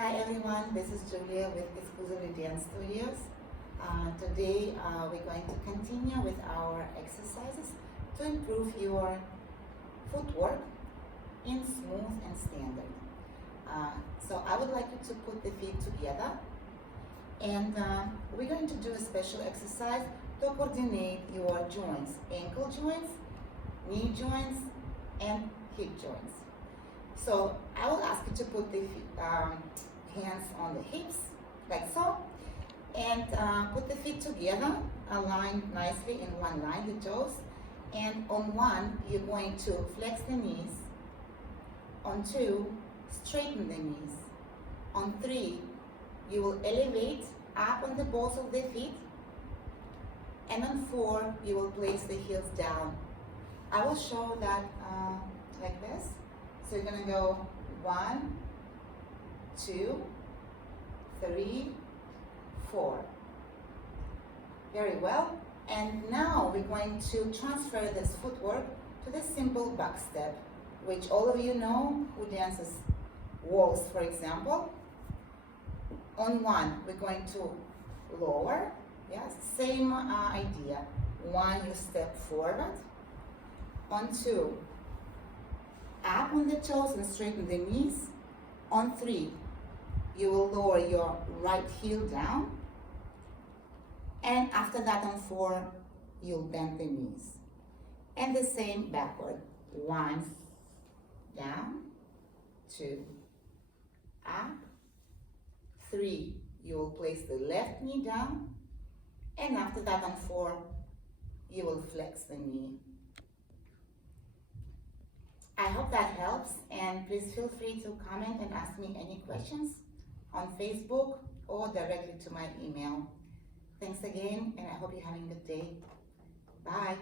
Hi everyone, this is Julia with Exclusive Dance Studios. Today we're going to continue with our exercises to improve your footwork in smooth and standard. So I would like you to put the feet together, and we're going to do a special exercise to coordinate your joints, ankle joints, knee joints, and hip joints. So I will ask you to put the hands on the hips, like so, and put the feet together, aligned nicely in one line, the toes. And on one, you're going to flex the knees. On two, straighten the knees. On three, you will elevate up on the balls of the feet. And on four, you will place the heels down. I will show that like this. So you're gonna go 1, 2, 3, 4. Very well. And now we're going to transfer this footwork to the simple back step, which all of you know who dances waltz, for example. On one, we're going to lower. Yes, same idea. One, you step forward. On two, up on the toes and straighten the knees. On three, you will lower your right heel down. And after that, on four, you'll bend the knees. And the same backward. 1, down, 2, up, 3, you will place the left knee down. And after that, on 4, you will flex the knee. I hope that helps, and please feel free to comment and ask me any questions on Facebook or directly to my email. Thanks again, and I hope you're having a good day. Bye.